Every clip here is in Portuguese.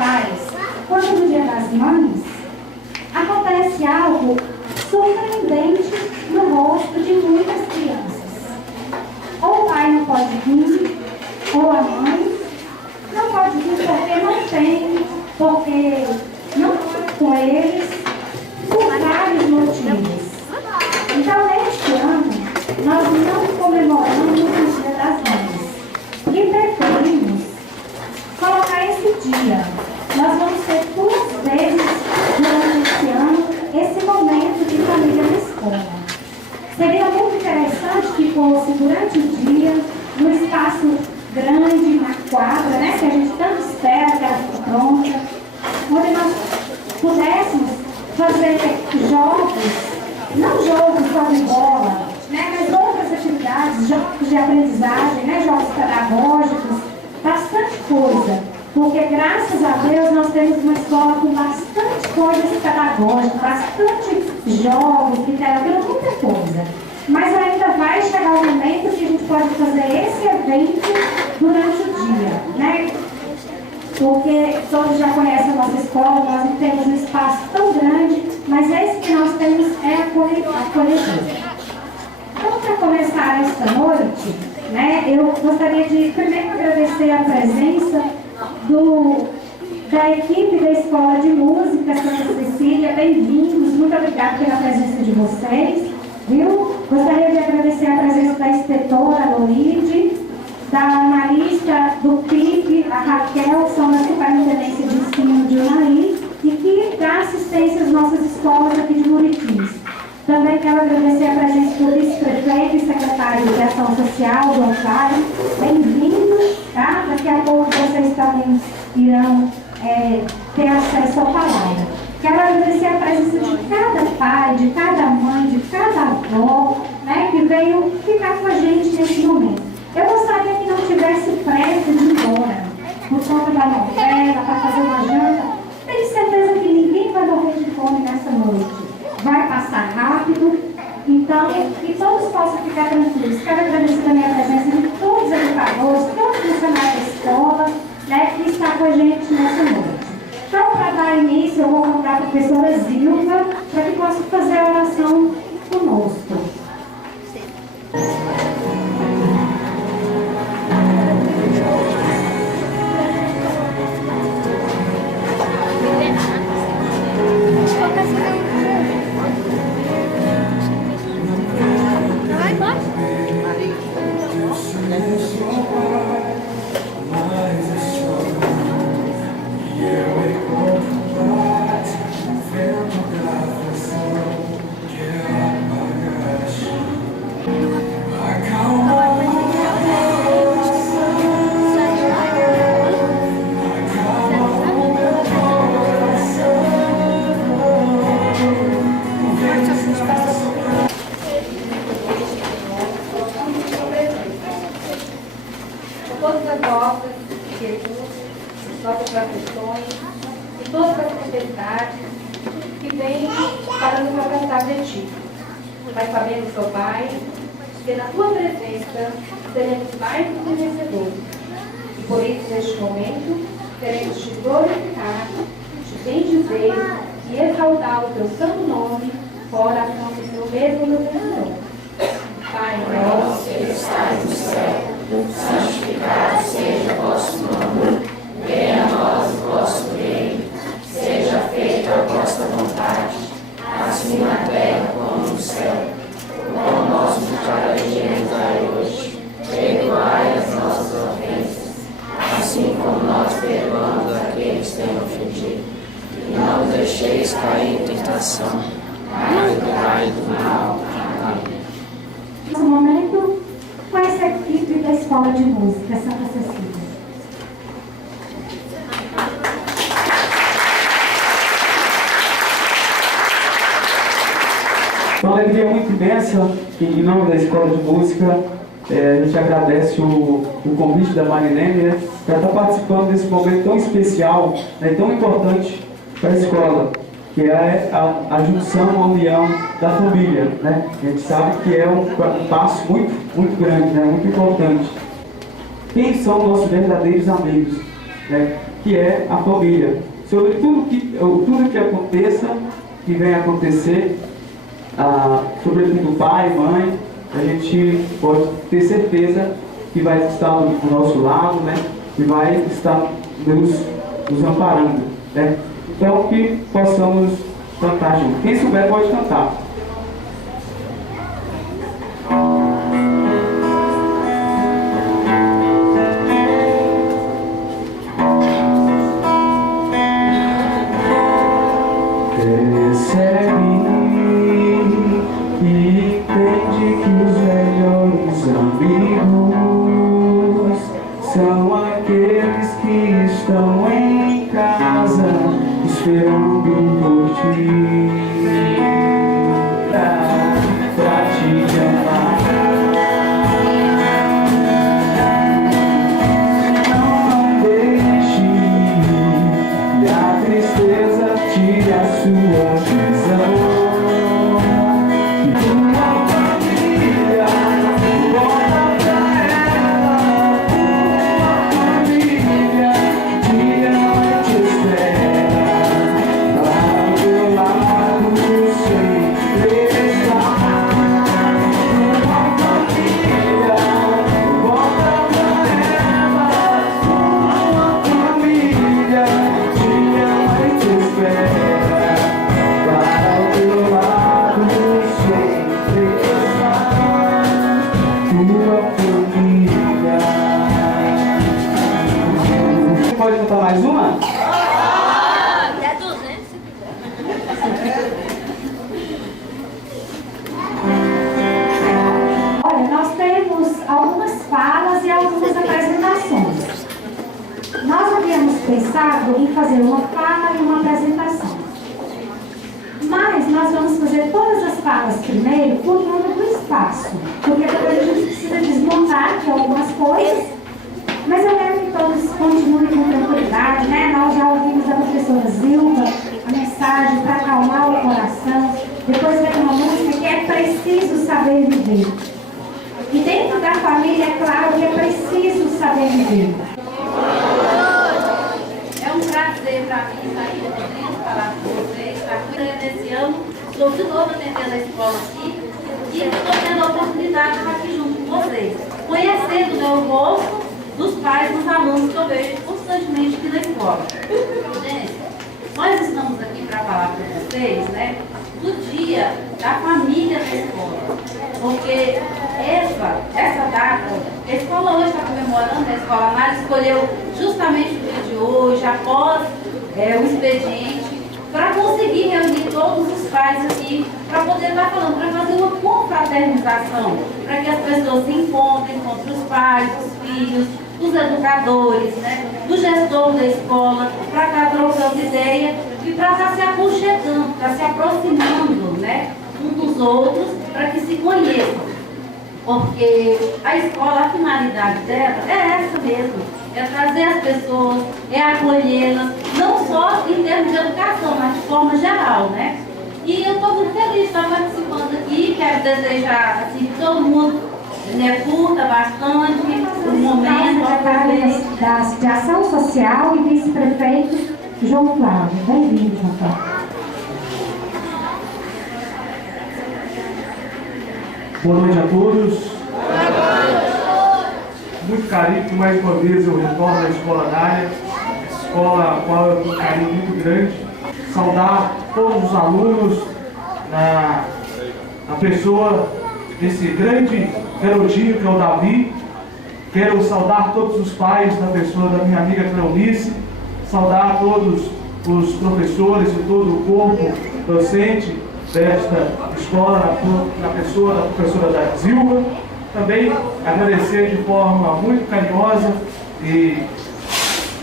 pais, quando no Dia das Mães, acontece algo surpreendente no rosto de muitas crianças. Ou o pai não pode vir, ou a mãe não pode vir porque não tem, porque não está com eles, por vários motivos. Então, neste ano, nós não comemoramos o Dia das Mães e preferimos colocar esse dia. Nós vamos ter 2 vezes durante esse ano esse momento de família na escola. Seria muito interessante que fosse durante o dia, no espaço grande, na quadra, né, que a gente tanto espera que ela fique pronta, onde nós pudéssemos fazer jogos, não jogos só de bola, né, mas outras atividades, jogos de aprendizagem, né, jogos pedagógicos, bastante coisa. Porque, graças a Deus, nós temos uma escola com bastante coisas pedagógicas, bastante jogos, literatura, muita coisa. Mas ainda vai chegar o momento que a gente pode fazer esse evento durante o dia, né? Porque todos já conhecem a nossa escola, nós não temos um espaço tão grande, mas esse que nós temos é acolhedor. Então, para começar esta noite, né, eu gostaria de primeiro agradecer a presença da equipe da Escola de Música Santa Cecília. Bem-vindos, muito obrigada pela presença de vocês, viu? Gostaria de agradecer a presença da inspetora Loride, da analista do PIB, a Raquel, que são da Superintendência de Ensino de Unai, e que dá assistência às nossas escolas aqui de Muriquis. Também quero agradecer a presença do vice-prefeito e secretário de Ação Social, do Osório. Bem-vindo, tá? Daqui a pouco vocês também irão ter acesso à palavra. Quero agradecer a presença de cada pai, de cada mãe, de cada avó, né, que veio ficar com a gente nesse momento. Eu gostaria que não tivesse pressa de ir embora, por conta da novela, para fazer uma janta. Tenho certeza que ninguém vai morrer de fome nessa noite. Vai passar rápido, então, que todos possam ficar tranquilos. Quero agradecer também a presença de todos os educadores, todos os funcionários da escola, né, que está com a gente nessa noite. Então, para dar início, eu vou convidar a professora Zilva para que possa fazer a oração conosco. Mas sabemos, ó Pai, que na Tua presença seremos mais do que vencedores. E por isso, neste momento, queremos Te glorificar, Te bendizer e exaltar o Teu santo nome, fora a ação do Teu mesmo no Senhor. Pai nosso, que estás no céu, santificado seja o vosso nome. Venha a nós o vosso reino. Seja feita a vossa vontade, assim na terra como no céu. O pão nosso de cada dia nos dai hoje. Perdoai as nossas ofensas, assim como nós perdoamos aqueles que têm ofendido. E não nos deixeis cair em tentação, mas livrai do mal. Amém. Nesse momento, com essa equipe da Escola de Música Santa Cecília. Uma alegria muito imensa, em nome da Escola de Música, a gente agradece o convite da Marilene, né, para estar participando desse momento tão especial, né, tão importante para a escola, que é a junção, a união da família. Né? A gente sabe que é um passo muito grande, né, muito importante. Quem são nossos verdadeiros amigos? Né? que é a família. Sobre tudo que aconteça, que vem acontecer, sobretudo pai, mãe, a gente pode ter certeza que vai estar do nosso lado, né? E vai estar nos amparando, né? Então que possamos cantar junto. Quem souber pode cantar. São aqueles que estão em casa esperando por ti, pra te amar. Não deixe que a tristeza tire a sua visão. Pode contar mais uma? Até 200 se quiser. Olha, nós temos algumas falas e algumas apresentações. Nós havíamos pensado em fazer uma fala e uma apresentação. Mas nós vamos fazer todas as falas primeiro por conta do espaço. Porque depois a gente precisa desmontar aqui algumas coisas. Mas eu quero que todos continuem com tranquilidade, né? Nós já ouvimos da professora Zilva a mensagem para acalmar o coração. Depois vem uma música que é preciso saber viver. E dentro da família, é claro que é preciso saber viver. É um prazer para mim estar aqui podendo falar com vocês. Estar cuidando desse ano. Estou de novo atendendo a escola aqui. E estou tendo a oportunidade de estar aqui junto com vocês. Conhecendo o rosto dos pais dos alunos que eu vejo constantemente aqui na escola. Gente, nós estamos aqui para falar com vocês, né, do dia da família da escola. Porque essa data, a escola hoje está comemorando, a Escola Análise escolheu justamente o dia de hoje, após o expediente, para conseguir reunir todos os pais aqui, para poder estar falando, para fazer uma confraternização, para que as pessoas se encontrem os pais, os filhos, os educadores, né, o gestor da escola, para estar trocando ideia e para estar se aconchegando, para se aproximando, né, um dos outros, para que se conheçam. Porque a escola, a finalidade dela é essa mesmo, é trazer as pessoas, é acolhê-las, não só em termos de educação, mas de forma geral, né? E eu estou muito feliz de estar participando aqui, quero desejar assim, que todo mundo curta bastante o momento. Secretário de Ação Social e vice-prefeito João Cláudio. Bem-vindo, João Cláudio. Boa noite a todos. Muito carinho, que mais uma vez eu retorno à Escola Dália, escola a qual eu tenho um carinho muito grande. Saudar todos os alunos na pessoa desse grande garotinho que é o Davi. Quero saudar todos os pais na pessoa da minha amiga Cleonice, saudar todos os professores e todo o corpo docente desta escola, na pessoa da professora da Zilva. Também agradecer de forma muito carinhosa e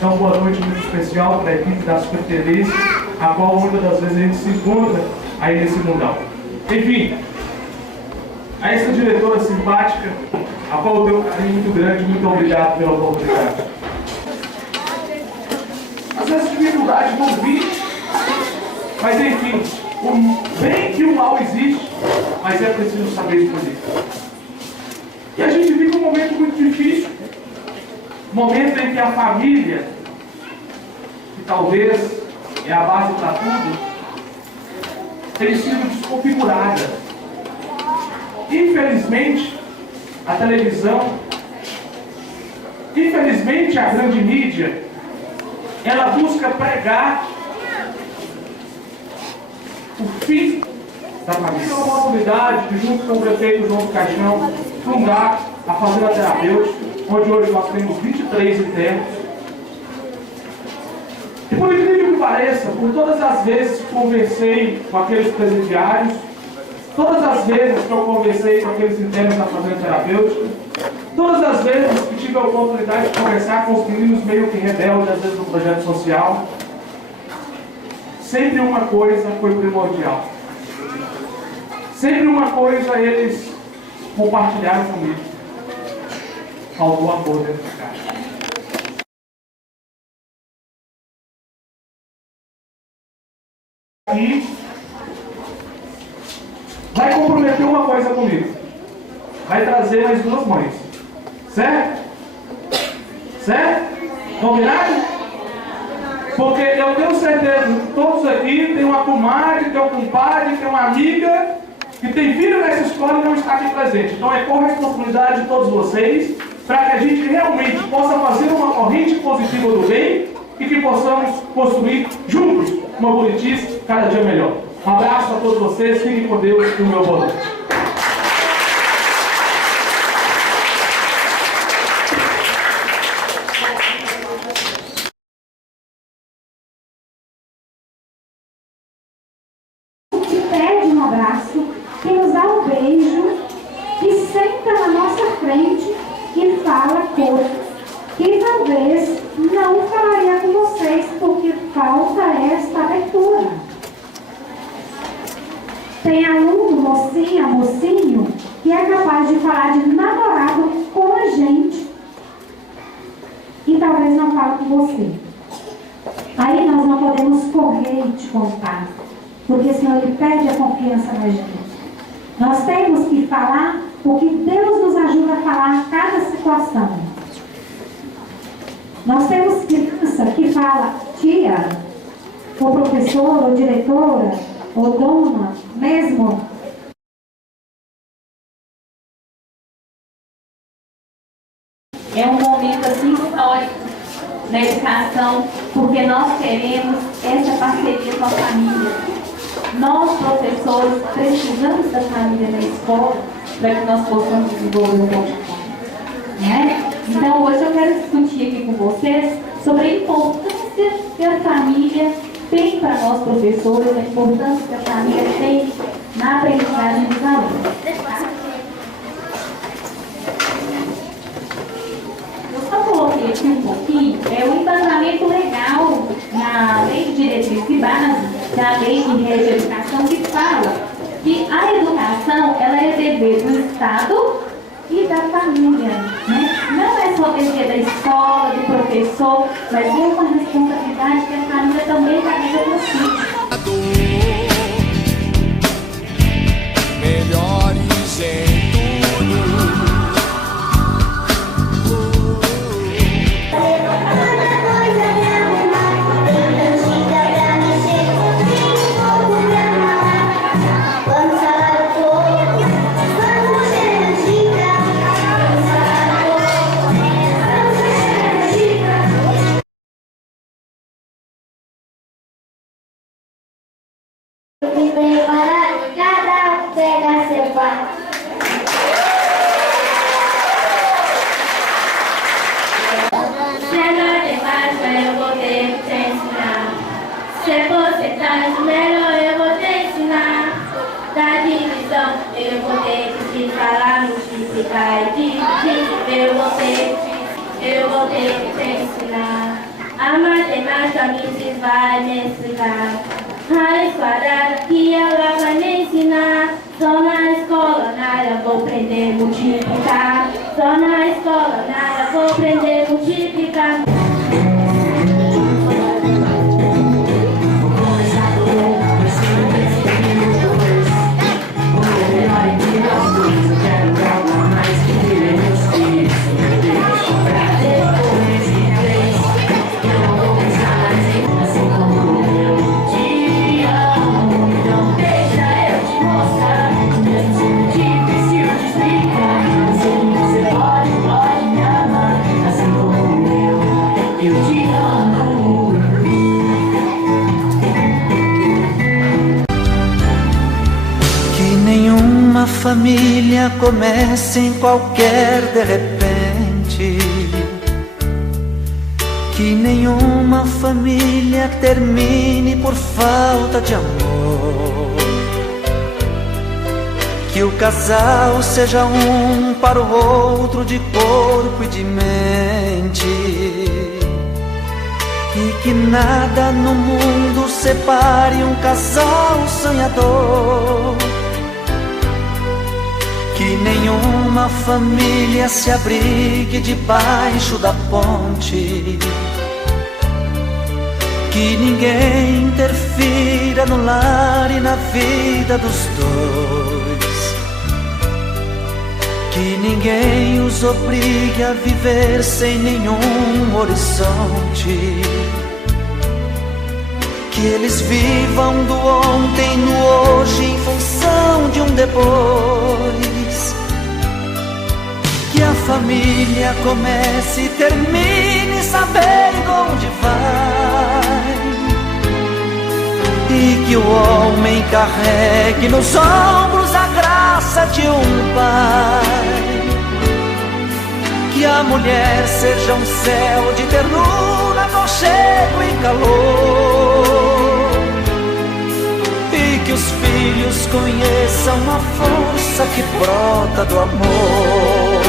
dar uma boa noite muito especial para a equipe da superintendência, a qual muitas das vezes a gente se encontra aí nesse mundão. Enfim, a essa diretora simpática, a qual eu tenho um carinho muito grande, muito obrigado pela oportunidade. Às vezes dificuldade não vi, mas enfim, o bem que o mal existe, mas é preciso saber escolher. E a gente vive um momento muito difícil, momento em que a família talvez é a base para tudo, tem sido desconfigurada. Infelizmente, a televisão, infelizmente a grande mídia, ela busca pregar o fim da família. Tive a oportunidade de, junto com o prefeito João do Caixão, fundar a Fazenda Terapêutica, onde hoje nós temos 23 internos. E por incrível que pareça, por todas as vezes que conversei com aqueles presidiários, todas as vezes que eu conversei com aqueles internos da Fazenda Terapêutica, todas as vezes que tive a oportunidade de conversar com os meninos meio que rebeldes, às vezes no projeto social, sempre uma coisa foi primordial. Sempre uma coisa eles compartilharam comigo. Faltou amor dentro de casa. E vai comprometer uma coisa comigo. Vai trazer mais 2 mães. Certo? Certo? Combinado? Porque eu tenho certeza que todos aqui tem uma comadre, tem um compadre, tem uma amiga que tem filho nessa escola e não está aqui presente. Então é corresponsabilidade de todos vocês para que a gente realmente possa fazer uma corrente positiva do bem e que possamos construir juntos uma Buritis cada dia melhor. Um abraço a todos vocês, fiquem com Deus e o meu boa noite. Que pede um abraço, que nos dá um beijo, que senta na nossa frente e fala coisas que talvez não falaria com vocês, porque falta esta abertura. Tem aluno, mocinha, mocinho, que é capaz de falar de namorado com a gente e talvez não fale com você. Aí nós não podemos correr e te contar, porque senão ele perde a confiança na gente. Nós temos que falar o que Deus nos ajuda a falar a cada situação. Nós temos criança que fala tia, ou professora, ou diretora, ou dona, mesmo. É um momento assim histórico na educação, porque nós queremos essa parceria com a família. Nós, professores, precisamos da família na escola para que nós possamos desenvolver um bom trabalho, né? Então, hoje eu quero discutir aqui com vocês sobre a importância que a família tem para nós, professores, a importância que a família tem na aprendizagem dos alunos. Eu só coloquei aqui um pouquinho, o embasamento legal na Lei de Diretrizes e Bases, da Lei que rege a educação, que fala que a educação ela é dever do Estado e da família, né? Não é só dever da escola, do professor, mas é uma responsabilidade que a família também carrega no sítio. Melhores em tudo. Me preparar, cada um pega seu pai. Melhor demais, eu vou ter que te ensinar. Se você tá melhor, eu vou te ensinar. Da divisão, eu vou ter que te falar. Multiplicar e dividir, eu vou ter que te ensinar. A matemática me vai me ensinar. Raiz quadrada que ela vai me ensinar. Só na escola nada vou aprender a multiplicar. Só na escola nada vou aprender a multiplicar. família comece em qualquer de repente, que nenhuma família termine por falta de amor, que o casal seja um para o outro de corpo e de mente, e que nada no mundo separe um casal sonhador, que nenhuma família se abrigue debaixo da ponte, que ninguém interfira no lar e na vida dos dois, que ninguém os obrigue a viver sem nenhum horizonte, que eles vivam do ontem no hoje em função de um depois, que a família comece e termine sabendo onde vai, e que o homem carregue nos ombros a graça de um pai, que a mulher seja um céu de ternura, aconchego e calor, e que os filhos conheçam a força que brota do amor.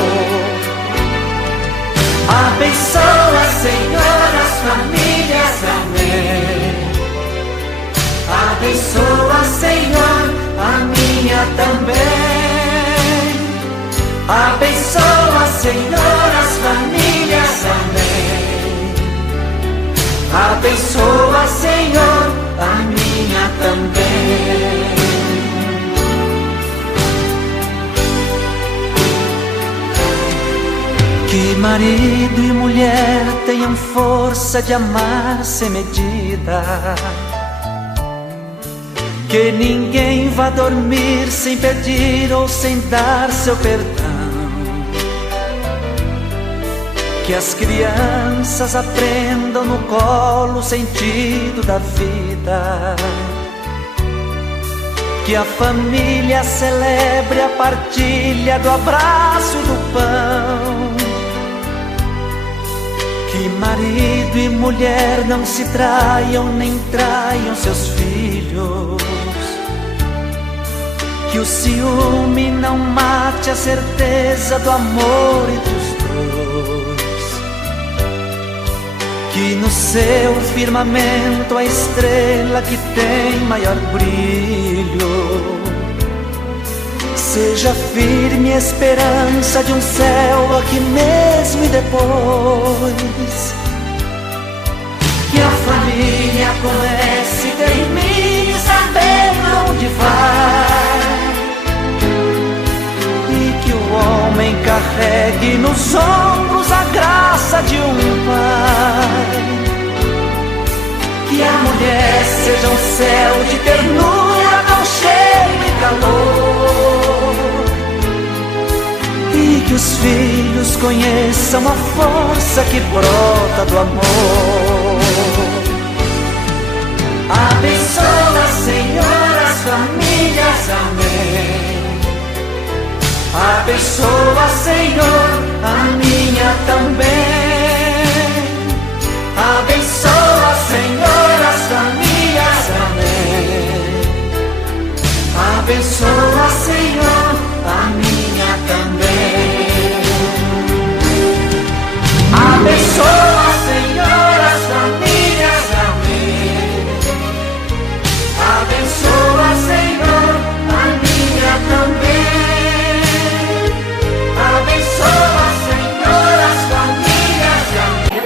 Abençoa, Senhor, as famílias, amém. Abençoa, Senhor, a minha também. Abençoa, Senhor, as famílias, amém. Abençoa, Senhor, a minha também. Que marido e mulher tenham força de amar sem medida, que ninguém vá dormir sem pedir ou sem dar seu perdão, que as crianças aprendam no colo o sentido da vida, que a família celebre a partilha do abraço e do pão, que marido e mulher não se traiam nem traiam seus filhos, que o ciúme não mate a certeza do amor entre os dois, que no seu firmamento a estrela que tem maior brilho seja firme a esperança de um céu aqui mesmo e depois, que a família comece e termine sabendo onde vai, e que o homem carregue nos ombros a graça de um pai, que a mulher seja um céu de ternura, aconchego e calor, e que os filhos conheçam a força que brota do amor. Abençoa, Senhor, as famílias, amém. Abençoa, Senhor, a minha também. Abençoa, Senhor, as famílias, amém. Abençoa, Senhor, a minha também. Abençoa, Senhor, as famílias, amém. Abençoa, Senhor, a minha também. Abençoa, Senhor, as famílias, amém.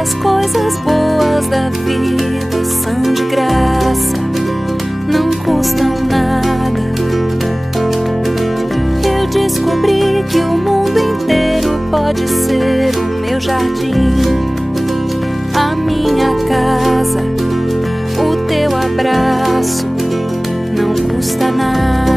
as coisas boas da vida são de graça, não custam nada. Eu descobri que o mundo inteiro pode ser o meu jardim, a minha casa, o teu abraço, não custa nada.